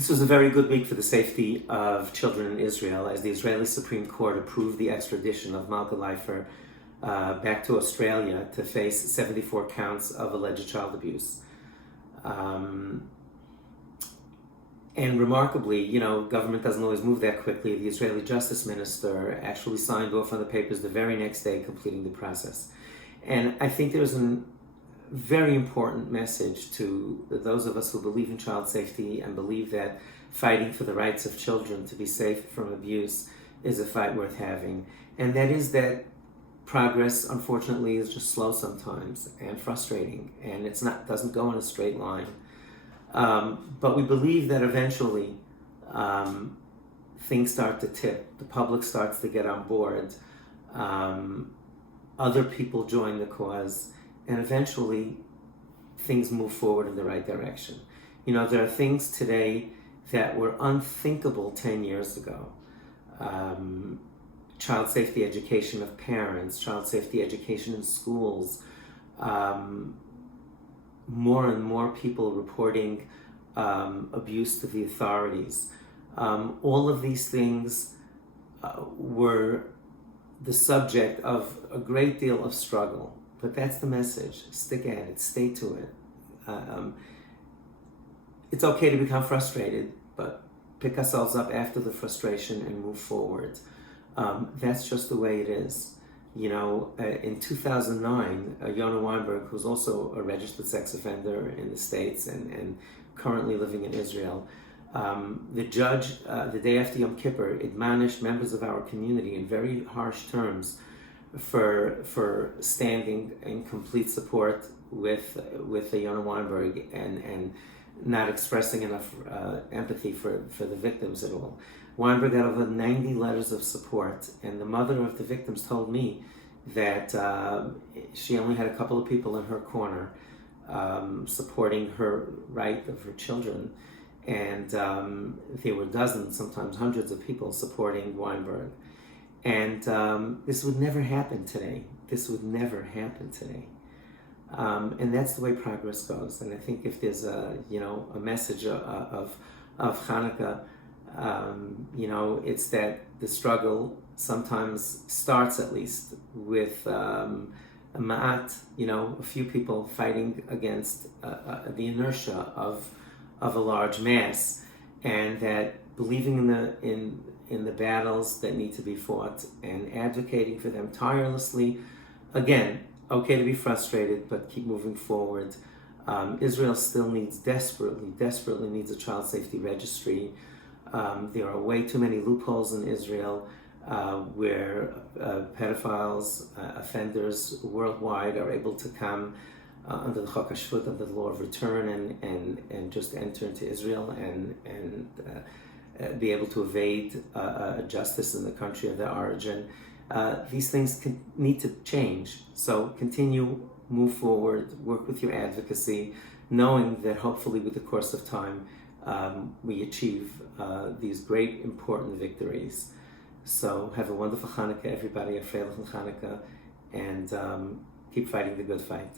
This was a very good week for the safety of children in Israel, as the Israeli Supreme Court approved the extradition of Malka Leifer back to Australia to face 74 counts of alleged child abuse. And remarkably, government doesn't always move that quickly. The Israeli Justice Minister actually signed off on the papers the very next day, completing the process. And I think there's a very important message to those of us who believe in child safety and believe that fighting for the rights of children to be safe from abuse is a fight worth having. And that is that progress, unfortunately, is just slow sometimes and frustrating, and doesn't go in a straight line. But we believe that eventually things start to tip. The public starts to get on board. Other people join the cause, and eventually things move forward in the right direction. There are things today that were unthinkable 10 years ago. Child safety education of parents, child safety education in schools, more and more people reporting abuse to the authorities. All of these things were the subject of a great deal of struggle. But that's the message. Stick at it. Stay to it. It's okay to become frustrated, but pick ourselves up after the frustration and move forward. That's just the way it is. In 2009, Yona Weinberg, who's also a registered sex offender in the States and currently living in Israel, the judge, the day after Yom Kippur, admonished members of our community in very harsh terms for standing in complete support with Yona Weinberg and not expressing enough empathy for the victims at all. Weinberg got over 90 letters of support, and the mother of the victims told me that she only had a couple of people in her corner supporting her right of her children, and there were dozens, sometimes hundreds of people supporting Weinberg. And this would never happen today. And that's the way progress goes. And I think if there's a message of Chanukah, it's that the struggle sometimes starts, at least, with a few people fighting against the inertia of a large mass, and that believing in the battles that need to be fought and advocating for them tirelessly. Again, okay to be frustrated, but keep moving forward. Israel still desperately needs a child safety registry. There are way too many loopholes in Israel where pedophiles, offenders worldwide are able to come under the Chok HaShvut, under the law of return, and just enter into Israel and be able to evade justice in the country of their origin. These things need to change. So continue, move forward, work with your advocacy, knowing that hopefully with the course of time we achieve these great, important victories. So have a wonderful Chanukah, everybody, a Freilich Chanukah, and keep fighting the good fight.